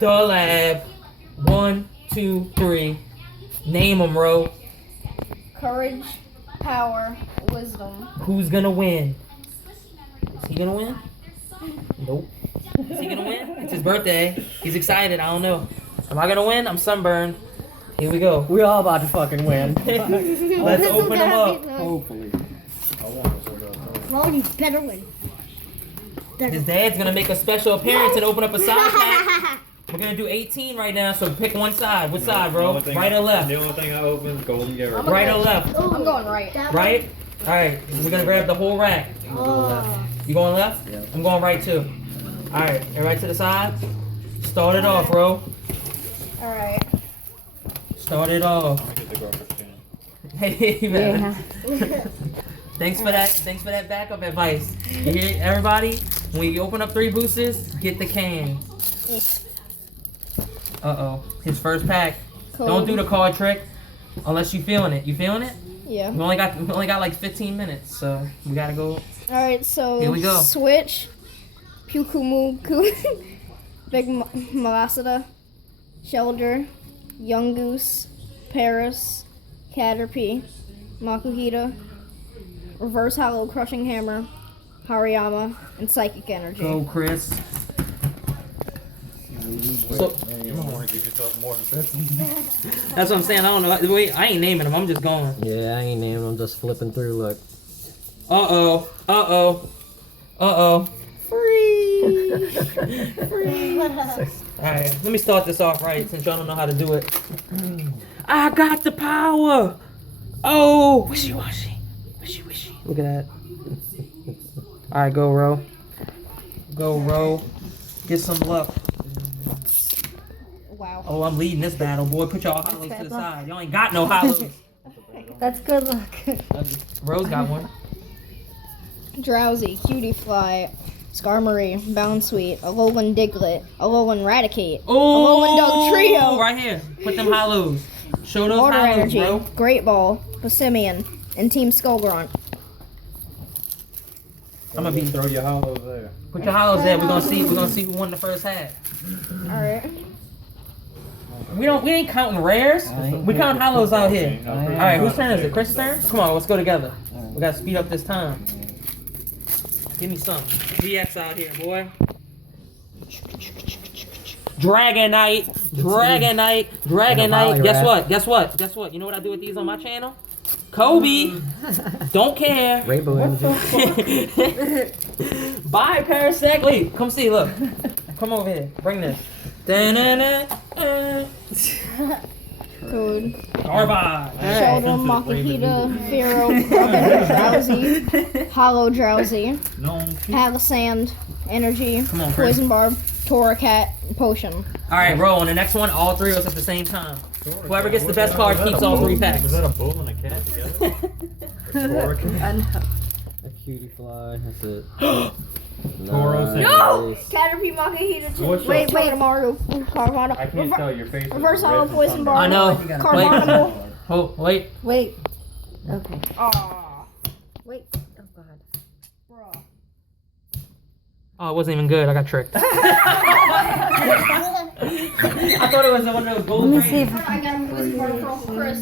DaLab. 1, 2, 3. Name them, Ro. Courage, power, wisdom. Who's gonna win? Is he gonna win? Nope. Is he gonna win? It's his birthday. He's excited. I don't know. Am I gonna win? I'm sunburned. Here we go. We all about to fucking win. Let's open them up. Hopefully. Ron, you better win. His dad's gonna make a special appearance and open up a side pack. We're gonna do 18 right now, so pick one side. Which side, bro? Right or left? The only thing I open is Golden Garrett. Right or left? I'm going right. Right? Alright, we're gonna grab the whole rack. You going left? Yeah. I'm going right too. Alright, right to the side. Start it off, bro. Alright. Start it off. I'm gonna get the garbage can. Hey, man. Thanks for that backup advice. You hear it, everybody? When you open up 3 boosters, get the can. Uh-oh. His first pack. Cool. Don't do the card trick unless you feeling it. You feeling it? Yeah. We only got like 15 minutes, so we gotta go. Alright, so Here we go. Switch, Pukumuku, Big Malacida, Shelter, Young Goose, Paris, Caterpie, Makuhita, Reverse Hollow Crushing Hammer, Hariyama, and Psychic Energy. Go, Chris. So, You don't want to give yourself more than 50. that's what I'm saying. I don't know. Wait, I ain't naming them. I'm just going. Yeah, I ain't naming. I'm just flipping through. Look. Uh-oh. Uh-oh. Uh-oh. Free. Free. Alright, let me start this off right since y'all don't know how to do it. I got the power. Oh, wishy-washy. Wishy-wishy. Look at that. Alright, go, Ro. Go, Ro. Get some luck. Wow. Oh, I'm leading this battle, boy. Put y'all hollows to the side. Y'all ain't got no hollows. That's good luck. Rose got one. Drowsy, Cutie Fly, Skarmory, Bounsweet, Alolan Diglett, Alolan Raticate, Oh, Alolan Dog Trio, right here. Put them hollows. Show those Water hollows, Energy, bro. Great Ball, Passimian, and Team Skullgrunt. I'm gonna be. Throw your hollows there. Put your hollows there. We're gonna see who won the first half. Alright. We ain't counting rares. We count hollows out here. All right, whose turn is it? Chris' turn. Come on, let's go together. We gotta speed up this time. Give me some VX out here, boy. Dragonite, Dragonite, Dragonite. Guess what? You know what I do with these on my channel? Kobe. Don't care. Rainbow energy. Bye, Parasect. Wait, come see. Look. Come over here. Bring this. Code. Garbage. Shoulder, Makuhita, Pharaoh, Drowsy, Hollow Drowsy, Palisand, Energy, Come on, Chris. Poison Barb, Torracat, and Potion. All right, bro. On the next one, all 3 of us at the same time. Whoever gets the best card keeps all 3 packs. Was that a bull and a cat together? A cutie fly. That's it. Toro Nice. No! Caterpie, Makuhita, What's wait, your- Maru, Carvana, I can't tell your face. Reverse Hollow Poison Barb, I know. Carvana. Oh, wait. Wait. Okay. Aww. Wait. Oh God. Bruh. Oh, it wasn't even good. I got tricked. I thought it was one of those gold. Let me see if I got a Poison Barb from Chris.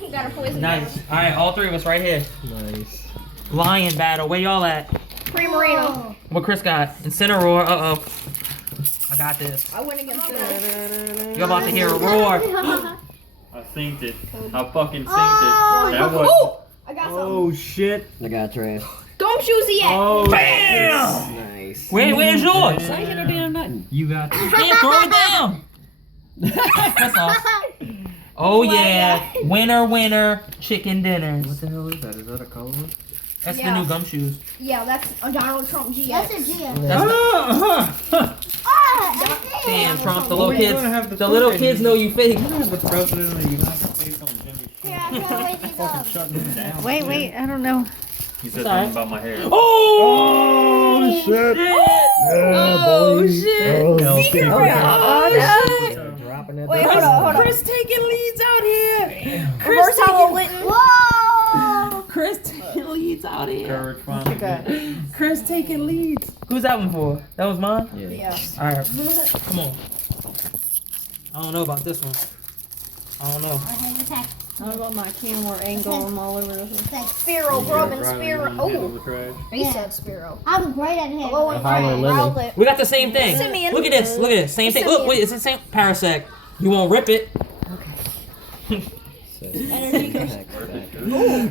You got a Poison Barb. Nice. All right, all 3 of us right here. Nice. Lion battle. Where y'all at? Primarina. What Chris got? Incineroar. Uh-oh. I got this. I went against it. You're about to hear a roar. I synced it. I fucking synced Oh, it. That was. oh, I got some. Oh shit. I got trash. Don't choose it yet. Oh. Bam! Nice. Where's yours? You got. Can't throw it down. That's all. Oh yeah. Winner, chicken dinner. What the hell is that? Is that a color? That's Yeah. the new gumshoes. Yeah, that's a Donald Trump GX. That's a G. That's damn Trump. The little Well, you're gonna have kids. the The little fucking- kids know you fake. The president of the United States on Jimmy shit. Here, I can't wait to Fucking go. shutting him down. Wait, I don't know. He said Sorry. something about my hair. Oh shit. Oh shit! Secret Oh no. Dropping it. Wait, hold on. Chris taking leads out here. Reverse Hollow Litten. Whoa! Chris taking leads out here. Courage finally. Okay. Chris taking leads. Who's that one for? That was mine? Yeah. Yeah. Alright. Come on. I don't know about this one. I don't know. Okay, attack. I don't know about my camera angle. I'm all over the place. Attack. Spiro, Grubbin, Spiro. Oh, The trash. he said Spiro. I was right at him. Hello and Hollow Frank. Lily. Rowlet. We got the same thing. Simeon. Look at this. Look at this. Same thing. Look, Simeon. wait, it's the same Parasect. You won't rip it. Energy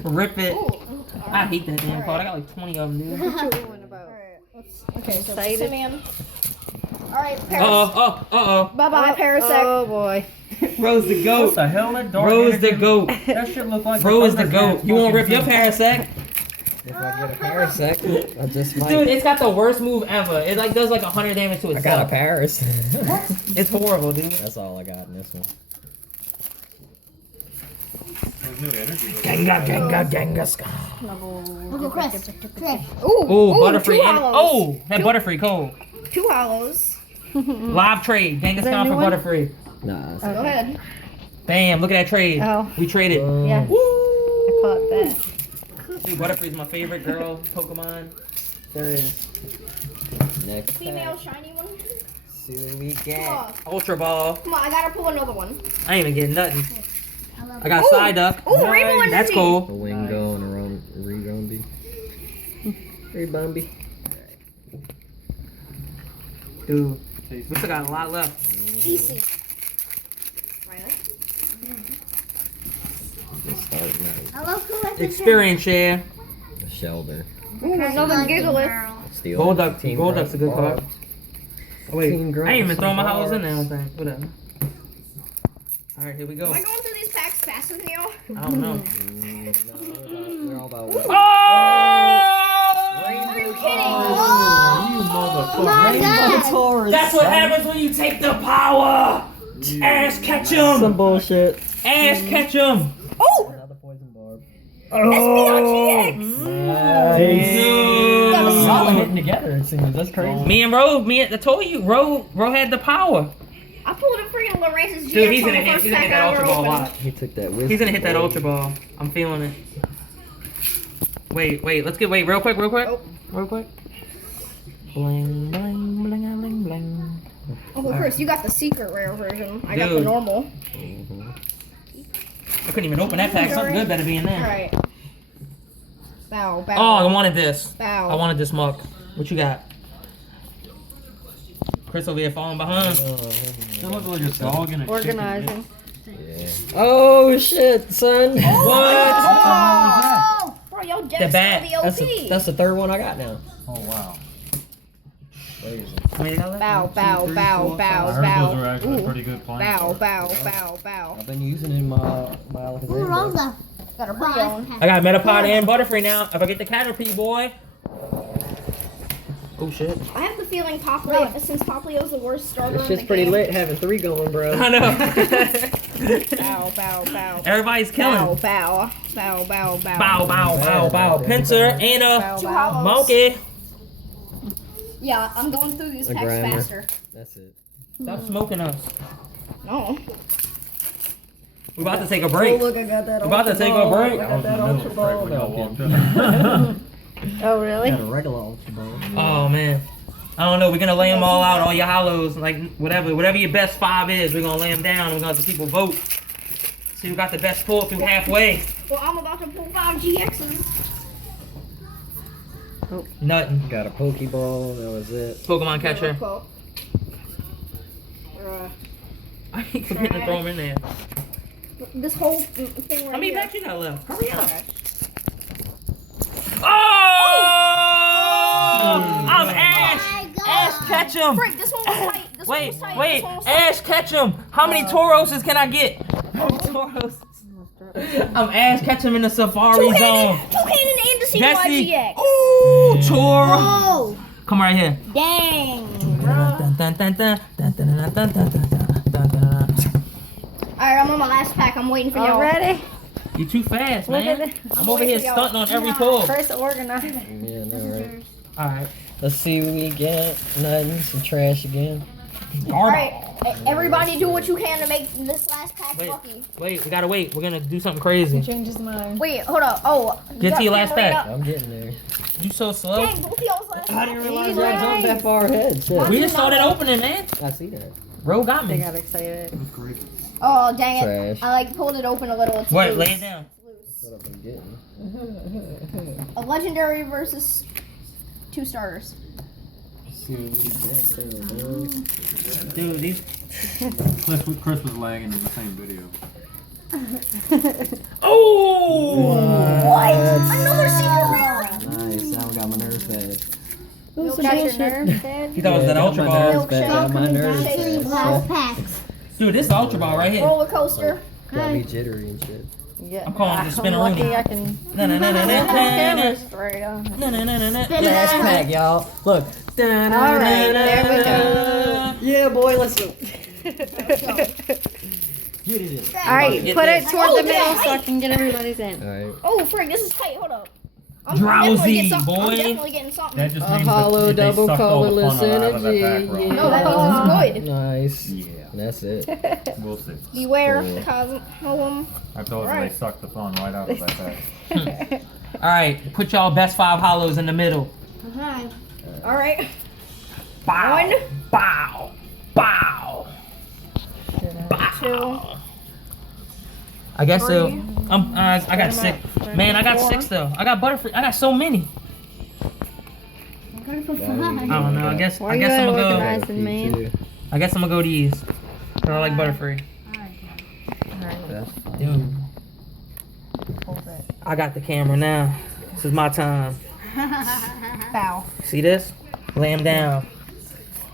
Rip it. Ooh. I hate that damn card. I got like 20 of them, dude. What you doing about? Okay, so Excited. Simeon. Alright, Uh Paris. oh. Bye bye, Parasect. Oh boy. Rose the What goat. the hell? That dark Rose the energy- goat. That shit look like Rose the goat. You won't rip your Parasect? If I get a Parasect, I just might. Dude, it's got the worst move ever. It like does like 100 damage to I got a itself. Paris. It's horrible, dude. That's all I got in this one. There's new energy. Gengascar. Uncle Chris. Chris. Ooh, Butterfree. two And, hollows. oh, that Butterfree, cool. 2 hollows. Live trade. that a Gengascar new for one? Butterfree. Nah. It's Go ahead. Bam, look at that trade. Oh. We traded. Yeah. Woo! I caught that. Dude, Butterfree's my favorite girl Pokemon. There is. Next Female pack. shiny one. See what we Come get. on. Ultra Ball. Come on, I gotta pull another one. I ain't even getting nothing. I love I got Ooh. Psyduck. Ooh, Rainbow Energy. That's A cool. Wingo and a Rebumby. Rebumby. Dude, we still got a lot left. Easy. Right. Just starting out. I love collecting. Experience share. A Shelder. Ooh, another Gigalith. Steel. Golduck. Team Golduck's a good Growth. card. Oh, wait, Team Growth. I ain't even throwing my Some hollows in there, I don't bars. think. Whatever. Alright, here we go. Am I going through these packs faster than y'all? I don't know. No, we're all about Oh! Are you kidding? Oh, You motherfucker. my God. That's what happens when you take the power! Ash catch Some 'em! bullshit. Ash catch 'em! Oh! Another poison barb. SPL Dude. Got a Y'all solid. are hitting together, it seems. That's crazy. Me and Ro, I told you, Ro had the power. I pulled a freaking Lorenzo's GX Dude, he's on gonna the hit, first he's gonna hit pack that I Ultra ever Ball a opened. lot. He took that wisdom. He's gonna hit that blade. Ultra Ball. I'm feeling it. Wait, real quick. Oh. Real quick. Bling, bling, bling, bling, bling. Uncle Chris, you got the secret rare version. I got the Dude. normal. Mhm. I couldn't even open that pack. Something good better be in there. Alright. Bow, bow. Oh, I wanted this. Bow. I wanted this muck. What you got? Chris over here falling behind. That look like a dog and a Organizing. Yeah. Oh shit, son. What? Oh! Bro, yo, The Jet's bat. the OP. That's the third one I got now. Oh wow. Crazy. How many you got left? Bow, bow, bow, I bow, heard those were actually bow. pretty good playing. Bow, bow, bow, bow. I've been using it in my Alakazam. Who wrote the Got a pre-owned. I got Metapod and Butterfree now. If I get the Caterpie, boy. Oh shit. I have the feeling Poplio, since Poplio's the worst starter This in shit's the pretty game. lit having 3 going, bro. I know. Bow, bow, bow. Everybody's killing. Bow, bow, bow, bow, bow. Bow, bow, bow, bow. Pinsir and Bow, a bow. monkey. Yeah, I'm going through these A packs grammar. faster. That's it. Stop smoking us. No. We about to take a break. look, I got that. We're about to take a break. That was in the middle of the break when y'all walked in. Oh, really? I got a regular Ultra Ball. Oh man. I don't know. We're gonna lay them all out, all your hollows, like whatever your best 5 is. We're gonna lay them down. We're gonna let the people vote. See who got the best pull through halfway. Well, I'm about to pull 5 GXs. Nothing. Got a Pokeball. That was it. Pokemon catcher. Uh, I keep forgetting to throw them in there. this whole thing right How many here. packs you got left? Hurry up. Okay. Oh! I'm Ash. my God. Ash Ketchum. Frick, this one was tight. This one Wait, was tight. wait. This one was tight. Ash Ketchum. How many Tauroses can I get? How many Tauroses? I'm Ash Ketchum in the Safari Zone. Two-handed and the Bessie. CYGX. Ooh, Toro. Oh, Come right here. Dang. Dun, dun, dun, dun, dun, dun, dun, dun, dun, dun, dun, dun. Alright, I'm on my last pack. I'm waiting for y'all. Already? You too fast, Look man. at it. I'm over here stunting on every pull. First organizing. Yeah, no, right. Alright. Let's see what we get. Nothing. Some trash again. Alright, everybody do what you can to make this last pack Wait. lucky. Wait, we gotta wait. We're gonna do something crazy. Change his mind. Wait, hold up. Oh, Get to your last pack. I'm getting there. You so slow. Dang, both of y'all's last I didn't pack. realize I jumped that far ahead. Shit. We just started opening, man. I see that. Ro got They me. got excited. That's great. Oh, dang it. Trash. I like pulled it open a little. It's What? loose. Lay it down. That's what I've been getting. A legendary versus 2 starters. See what we get. Dude, these. Chris was lagging in the same video. Oh! What? Another secret rare? Nice. That one got my nerves bad. Got your nerves, Dad? You thought it was that got Ultra my Ball. nerves bad. Got my nerves Milkshake. bad. Last packs. Dude, this is Ultra Ball right here. Roller coaster. Got me jittery and shit. Yeah. I'm calling it the I'm lucky spinneroonie. I can. No, no, no, no, no, no, Cameras right on. no, no, no, no, no. Last pack, y'all. Look. All right, there we go. Yeah, boy, let's go. Get it in. All right, Get put this. it toward Oh, the middle yeah, so I can get everybody's in. Alright. Oh, frick, this is tight. Hold up. I'm Drowsy, definitely getting something. boy. I'm definitely getting something. That just A means hollow that they double sucked all the colorless fun out of that energy, back row. yeah. No, that means it's good. Nice. Yeah. That's it. We'll see. Beware, Cool. Cosmo. I told you Right. they sucked the fun right out of that back. All right, put y'all best 5 hollows in the middle. Okay. All right. Bow, 1, bow, bow, 2. I guess so. 3. I got 6. Man, I got 6 though. I got Butterfree. I got so many. I'm going for Got it. 5. I don't know. I guess Why I you guess I'm gotta gonna go. organize? Nice and mean. I guess I'm gonna go these. I don't like Butterfree. That's fine. Dude, I got the camera now. This is my time. Bow. See this? Lay 'em down.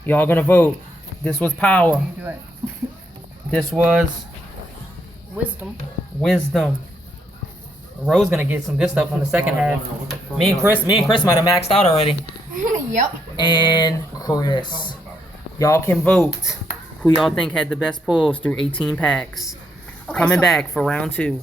Y'all gonna vote. This was power. This was Wisdom. wisdom. Ro's gonna get some good stuff on the second half. Me and Chris might have maxed out already. Yep. And Chris. Y'all can vote who y'all think had the best pulls through 18 packs. Okay, Coming so- back for round 2.